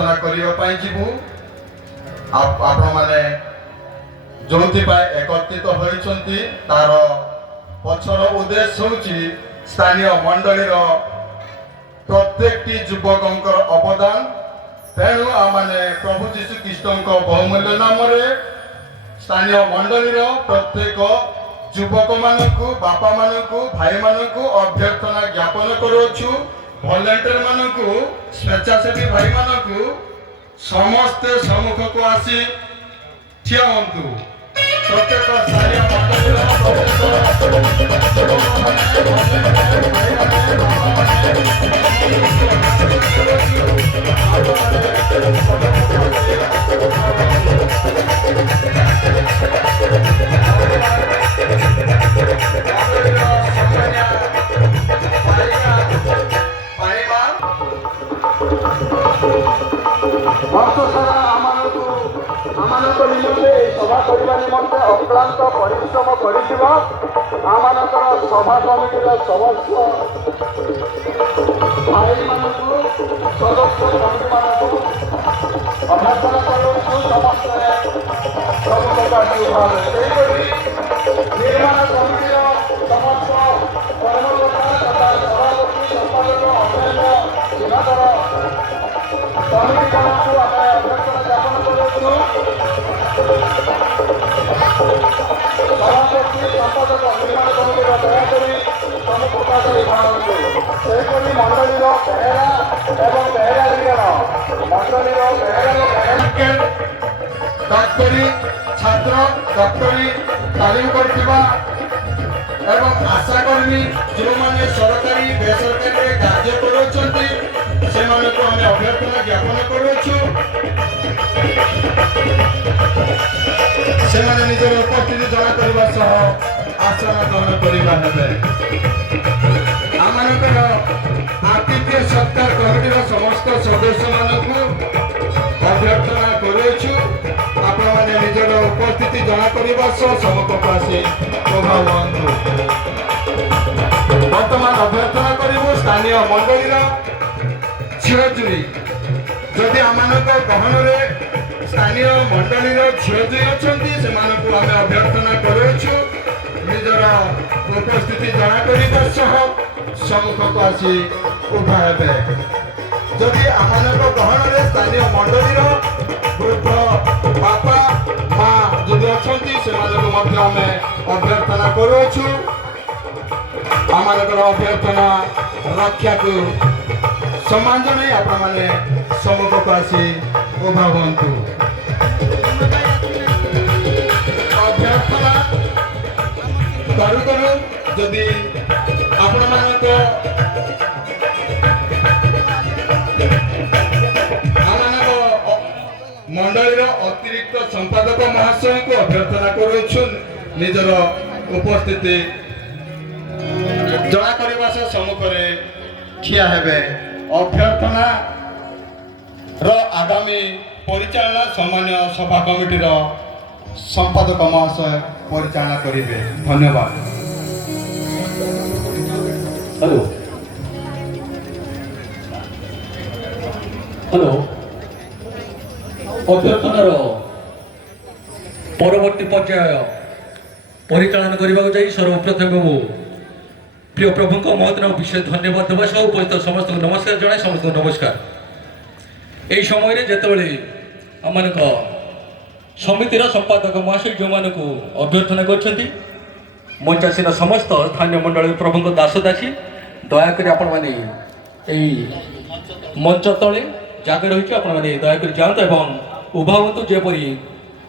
ଅଭ୍ୟର୍ଥନା କରିବା ପାଇଁ ଯିବୁ। ଆପଣମାନେ ଯେଉଁଥିପାଇଁ ଏକତ୍ରିତ ହୋଇଛନ୍ତି ତାର ପଛର ଉଦ୍ଦେଶ୍ୟ ହେଉଛି ସ୍ଥାନୀୟ ମଣ୍ଡଳୀର ପ୍ରତ୍ୟେକଟି ଯୁବକଙ୍କର ଅବଦାନ। ତେଣୁ ଆମମାନେ ପ୍ରଭୁ ଯୀଶୁ ଖ୍ରୀଷ୍ଟଙ୍କ ବହୁମୂଲ୍ୟ ନାମରେ ସ୍ଥାନୀୟ ମଣ୍ଡଳୀର ପ୍ରତ୍ୟେକ ଯୁବକମାନଙ୍କୁ, ବାପାମାନଙ୍କୁ, ଭାଇମାନଙ୍କୁ ଅଭ୍ୟର୍ଥନା ଜ୍ଞାପନ କରୁଅଛୁ। ଭଲେଣ୍ଟିୟର ମାନଙ୍କୁ, ସ୍ୱେଚ୍ଛାସେବୀ ଭାଇମାନଙ୍କୁ ସମସ୍ତେ ସମ୍ମୁଖକୁ ଆସି ଠିଆ ହୁଅନ୍ତୁ। ପ୍ରତ୍ୟେକ ସ୍ଥାନୀୟ ମଣ୍ଡଳୀର ନିମନ୍ତେ ସଭା କରିବା ନିମନ୍ତେ ଅକ୍ଳାନ୍ତ ପରିଶ୍ରମ କରିଥିବ ଆମମାନଙ୍କର ସଭା କମିଟିର ସମସ୍ତ ଭାଇମାନଙ୍କୁ, ସଦସ୍ୟ କମିଟିମାନଙ୍କୁ ଅଭ୍ୟର୍ଥନା କରୁଛୁ। ସମସ୍ତେ ସେହିପରି ନିର୍ମାଣ କମିଟିର ସମସ୍ତ କର୍ମକର୍ତ୍ତା ତଥା ସଭାପତି, ସମ୍ପାଦକ, ଅନ୍ୟାନ୍ୟ ବିଭାଗର କମିଟିମାନଙ୍କୁ ଆମେ ଅଭ୍ୟର୍ଥନା ଜ୍ଞାପନ କରୁଛୁ। ସଭାପତି, ସମ୍ପାଦକ, ନିର୍ମାଣ କମିଟିର ଦୟାକରି ସମ୍ମୁଖ କରି ଭାବନ୍ତୁ। ସେହିପରି ମଣ୍ଡଳୀର ବେହେରା ଏବଂ ବେହେରା ବିଜ୍ଞାନ ମଣ୍ଡଳୀର ଡାକ୍ତରୀ ଛାତ୍ର, ଡାକ୍ତରୀ ତାଲିମ କରିଥିବା ଏବଂ ଆଶାକର୍ମୀ ଯେଉଁମାନେ ସରକାରୀ ବେସରକାରୀରେ କାର୍ଯ୍ୟ କରୁଅଛନ୍ତି ସେମାନଙ୍କୁ ଆମେ ଅଭ୍ୟର୍ଥନା ଜ୍ଞାପନ କରୁଅଛୁ। ସେମାନେ ନିଜର ଉପସ୍ଥିତି ଜଣା କରିବା ସହ ଆସନ ଗ୍ରହଣ କରିବା ନେବେ। ଆମମାନଙ୍କର ଆତିଥ୍ୟ ସତ୍କାର କମିଟିର ସମସ୍ତ ସଦସ୍ୟମାନଙ୍କୁ ଅଭ୍ୟର୍ଥନା କରୁଅଛୁ। ଆପଣମାନେ ନିଜର ଉପସ୍ଥିତି ଜଣା କରିବା ସହ ସମ୍ମୁଖକୁ ଆସି ଉଭା ହୁଅନ୍ତୁ। ବର୍ତ୍ତମାନ ଅଭ୍ୟର୍ଥନା କରିବୁ ସ୍ଥାନୀୟ ମଣ୍ଡଳୀର ଝିଅ ଜୁରି। ଯଦି ଆମମାନଙ୍କ ଗହଣରେ ସ୍ଥାନୀୟ ମଣ୍ଡଳୀର ଝିଅ ଜୁଇ ଅଛନ୍ତି ସେମାନଙ୍କୁ ଆମେ ଅଭ୍ୟର୍ଥନା କରୁଅଛୁ। ନିଜର ଉପସ୍ଥିତି ଜଣା କରିବା ସହ ସମ୍ମୁଖକୁ ଆସି ଉଭା ହେବେ। ଯଦି ଆମମାନଙ୍କ ଗହଣରେ ସ୍ଥାନୀୟ ମଣ୍ଡଳୀର ବୃଦ୍ଧ ବାପା ମା ଯଦି ଅଛନ୍ତି ସେମାନଙ୍କୁ ମଧ୍ୟ ଆମେ ଅଭ୍ୟର୍ଥନା କରୁଅଛୁ। ଆମମାନଙ୍କର ଅଭ୍ୟର୍ଥନା ରକ୍ଷାକୁ ସମ୍ମାନ ଜଣାଇ ଆପଣମାନେ ସମ୍ମୁଖକୁ ଆସି ଉଭା ହୁଅନ୍ତୁ। ଅଭ୍ୟର୍ଥନା କରୁ କରୁ ଯଦି ଆପଣମାନଙ୍କ ମଣ୍ଡଳୀର ଅତିରିକ୍ତ ସମ୍ପାଦକ ମହାଶୟଙ୍କୁ ଅଭ୍ୟର୍ଥନା କରୁଅଛୁ ନିଜର ଉପସ୍ଥିତି ଜଣା କରିବା ସହ ସମ୍ମୁଖରେ ଠିଆ ହେବେ। ଅଭ୍ୟର୍ଥନାର ଆଗାମୀ ପରିଚାଳନା ସମ୍ମାନୀୟ ସଭା କମିଟିର ସମ୍ପାଦକ ମହାଶୟ ପରିଚାଳନା କରିବେ। ଧନ୍ୟବାଦ। ହ୍ୟାଲୋ ହ୍ୟାଲୋ ଅଭ୍ୟର୍ଥନାର ପରବର୍ତ୍ତୀ ପର୍ଯ୍ୟାୟ ପରିଚାଳନା କରିବାକୁ ଯାଇ ସର୍ବପ୍ରଥମେ ମୁଁ ପ୍ରିୟ ପ୍ରଭୁଙ୍କ ମହଦିନ ବିଶେଷ ଧନ୍ୟବାଦ ଦେବା ସହ ଉପସ୍ଥିତ ସମସ୍ତଙ୍କୁ ନମସ୍କାର ଜଣାଇ ସମସ୍ତଙ୍କୁ ନମସ୍କାର। ଏହି ସମୟରେ ଯେତେବେଳେ ଆମମାନଙ୍କ ସମିତିର ସମ୍ପାଦକ ମହାଶୟ ଯେଉଁମାନଙ୍କୁ ଅଭ୍ୟର୍ଥନା କରିଛନ୍ତି ମଞ୍ଚାସୀନ ସମସ୍ତ ସ୍ଥାନୀୟ ମଣ୍ଡଳୀ ପ୍ରଭୁଙ୍କ ଦାସ ଦାସୀ ଦୟାକରି ଆପଣମାନେ ଏହି ମଞ୍ଚ ତଳେ ଜାଗା ରହିଛି ଆପଣମାନେ ଦୟାକରି ଯାଆନ୍ତୁ ଏବଂ ଉଭା ହୁଅନ୍ତୁ। ଯେପରି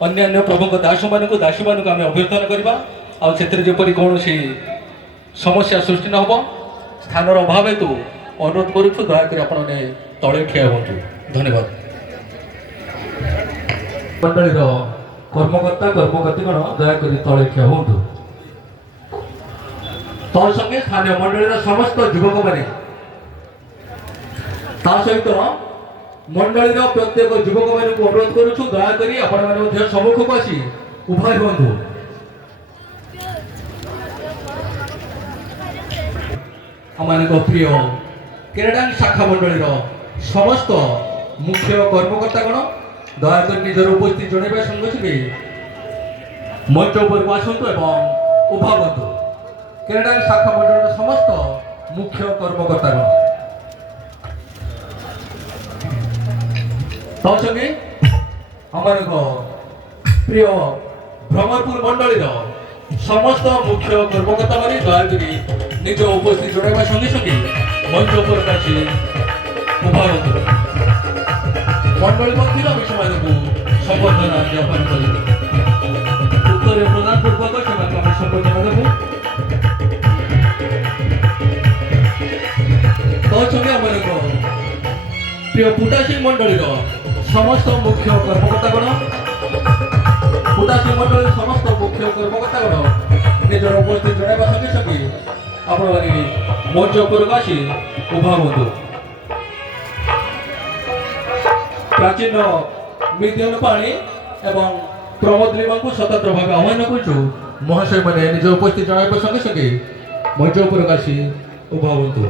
ଅନ୍ୟାନ୍ୟ ପ୍ରଭୁଙ୍କ ଦାସମାନଙ୍କୁ ଦାସୀମାନଙ୍କୁ ଆମେ ଅଭ୍ୟର୍ଥନା କରିବା ଆଉ ସେଥିରେ ଯେପରି କୌଣସି ସମସ୍ୟା ସୃଷ୍ଟି ନ ହେବ ସ୍ଥାନର ଅଭାବ ହେତୁ ଅନୁରୋଧ କରୁଛୁ ଦୟାକରି ଆପଣମାନେ ତଳେ ଠିଆ ହୁଅନ୍ତୁ। ଧନ୍ୟବାଦ। ମଣ୍ଡଳୀର କର୍ମକର୍ତ୍ତା କର୍ମକର୍ତ୍ତୀଗଣ ଦୟାକରି ତଳେ ଠିଆ ହୁଅନ୍ତୁ। ତା ସଙ୍ଗେ ସ୍ଥାନୀୟ ମଣ୍ଡଳୀର ସମସ୍ତ ଯୁବକମାନେ ତା ସହିତ ମଣ୍ଡଳୀର ପ୍ରତ୍ୟେକ ଯୁବକମାନଙ୍କୁ ଅନୁରୋଧ କରୁଛୁ ଦୟାକରି ଆପଣମାନେ ମଧ୍ୟ ସମ୍ମୁଖକୁ ଆସି ଉଭା ହୁଅନ୍ତୁ। ଆମମାନଙ୍କ ପ୍ରିୟ କେରେଡାଙ୍ଗ ଶାଖା ମଣ୍ଡଳୀର ସମସ୍ତ ମୁଖ୍ୟ କର୍ମକର୍ତ୍ତାଗଣ ଦୟାକରି ନିଜର ଉପସ୍ଥିତି ଜଣାଇବା ସଙ୍ଗେ ସଙ୍ଗେ ମଞ୍ଚ ଉପରକୁ ଆସନ୍ତୁ ଏବଂ ଉଭା ହୁଅନ୍ତୁ। କେନାଡ଼ା ଶାଖା ମଣ୍ଡଳର ସମସ୍ତ ମୁଖ୍ୟ କର୍ମକର୍ତ୍ତାଗଣ ତତ୍ସଙ୍ଗେ ଆମର ପ୍ରିୟ ଭ୍ରମରପୁର ମଣ୍ଡଳୀର ସମସ୍ତ ମୁଖ୍ୟ କର୍ମକର୍ତ୍ତାମାନେ ଦୟାକରି ନିଜ ଉପସ୍ଥିତି ଜଣାଇବା ସଙ୍ଗେ ସଙ୍ଗେ ମଞ୍ଚ ଉପରକୁ ଆସି ଉଭା ହୁଅନ୍ତୁ। ମଣ୍ଡଳୀ ପକ୍ଷରୁ ଆମେ ସେମାନଙ୍କୁ ସମ୍ବର୍ଦ୍ଧନା ଜ୍ଞାପନ କରିବୁ। ଉତ୍ତରରେ ପ୍ରଦାନ ପୂର୍ବକ ସେମାନଙ୍କୁ ଆମେ ସମ୍ବର୍ଦ୍ଧନା ଦେବୁ। ତତ୍ସଙ୍ଗେ ଆମର ପ୍ରିୟ ପୁଟାସିଂ ମଣ୍ଡଳୀର ସମସ୍ତ ମୁଖ୍ୟ କର୍ମକର୍ତ୍ତାଗଣ ପୁଟାସିଂ ମଣ୍ଡଳୀର ସମସ୍ତ ମୁଖ୍ୟ କର୍ମକର୍ତ୍ତାଗଣ ନିଜର ଉପସ୍ଥିତି ଜଣାଇବା ସଙ୍ଗେ ସଙ୍ଗେ ଆପଣମାନେ ମଞ୍ଚ ଉପରକୁ ଆସି ଉଭା ହୁଅନ୍ତୁ। ପ୍ରାଚୀନ ମିଦିୟନ ପାଣି ଏବଂ ପ୍ରମୋଦ ଲିମାଙ୍କୁ ସ୍ୱତନ୍ତ୍ର ଭାବେ ଆହ୍ୱାନ କରୁଛୁ। ମହାଶୟମାନେ ନିଜ ଉପସ୍ଥିତି ଜଣାଇବା ସଙ୍ଗେ ସଙ୍ଗେ ମଞ୍ଚ ଉପରକୁ ଆସି ଉଭା ହୁଅନ୍ତୁ।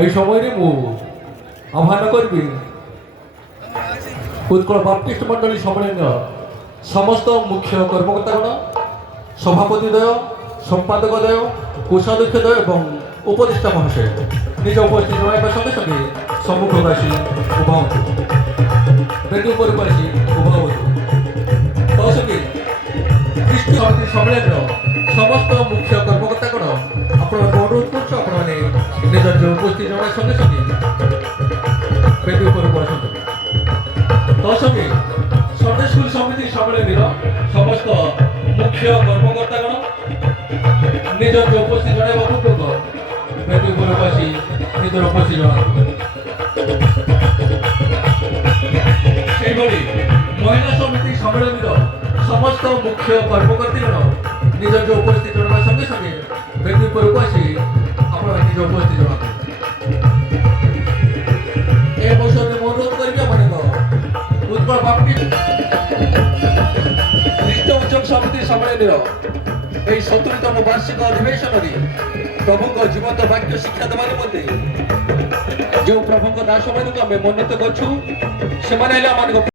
এই সমୟରେ ମୁଁ ଆହ୍ୱାନ କରିବି ଉତ୍କଳ ବାପ୍ଟିଷ୍ଟ ମଣ୍ଡଳୀ ସମ୍ମିଳନୀର ସମସ୍ତ ମୁଖ୍ୟ କର୍ମକର୍ତ୍ତାଗଣ ସଭାପତିଦ୍ୱୟ ସମ୍ପାଦକଦ୍ୱୟ କୋଷାଧ୍ୟକ୍ଷଦ୍ୱୟ ଏବଂ ଉପଦେଷ୍ଟା ମହାଶୟ ନିଜ ଉପସ୍ଥିତି ଜଣାଇବା ସଙ୍ଗେ ସଙ୍ଗେ ସମ୍ମୁଖକୁ ଆସି ଉଭା ହୁଅନ୍ତୁ। ବେଦୀ ଉପରକୁ ଆସି ଉଭା ହୁଅନ୍ତୁ। ତତ୍ସଙ୍ଗେ ଖ୍ରୀଷ୍ଟ ସମିତି ସମ୍ମିଳନୀର ସମସ୍ତ ମୁଖ୍ୟ କର୍ମକର୍ତ୍ତାଗଣ ଆପଣମାନଙ୍କୁ ଅନୁରୋଧ କରୁଛୁ ଆପଣମାନେ ନିଜର ଯେଉଁ ଉପସ୍ଥିତି ଜଣାଇବା ସଙ୍ଗେ ସଙ୍ଗେ ବେଦୀ ଉପରକୁ ଆସନ୍ତୁ। ତତ୍ସଙ୍ଗେ ସଣ୍ଡେ ସ୍କୁଲ ସମିତି ସମ୍ମିଳନୀର ସମସ୍ତ ମୁଖ୍ୟ କର୍ମକର୍ତ୍ତାଗଣ ନିଜର ଯେଉଁ ଉପସ୍ଥିତି ଜଣାଇବା ପୂର୍ବକ ବେଦୀ ଉପରକୁ ଆସି ନିଜର ଉପସ୍ଥିତି ଜଣାନ୍ତୁ। ସେହିଭଳି ମହିଳା ସମିତି ସମ୍ମିଳନୀର ସମସ୍ତ ମୁଖ୍ୟ କର୍ମକର୍ତ୍ତୀଗଣ ନିଜର ଯେଉଁ ଉପସ୍ଥିତି ଜଣାଇବା ସଙ୍ଗେ ସଙ୍ଗେ ବେଦୀ ଉପରକୁ ଆସି ଆପଣ ନିଜ ଉପସ୍ଥିତି ଜଣାନ୍ତୁ। ଏ ଅବସରରେ ମୁଁ ଅନୁରୋଧ କରିବି ଆପଣଙ୍କ ଉତ୍କଳ ବାପ୍ଟିଷ୍ଟ ଖ୍ରୀଷ୍ଟ ଉଚ୍ଚକ ସମିତି ସମ୍ମିଳନୀର ଏହି 70ତମ ବାର୍ଷିକ ଅଧିବେଶନରେ ପ୍ରଭୁଙ୍କ ଜୀବନ୍ତ ବାକ୍ୟ ଶିକ୍ଷା ଦେବା ନିମନ୍ତେ ଯେଉଁ ପ୍ରଭୁଙ୍କ ଦାସମାନଙ୍କୁ ଆମେ ମନୋନୀତ କରୁଛୁ ସେମାନେ ହେଲେ ଆମମାନଙ୍କ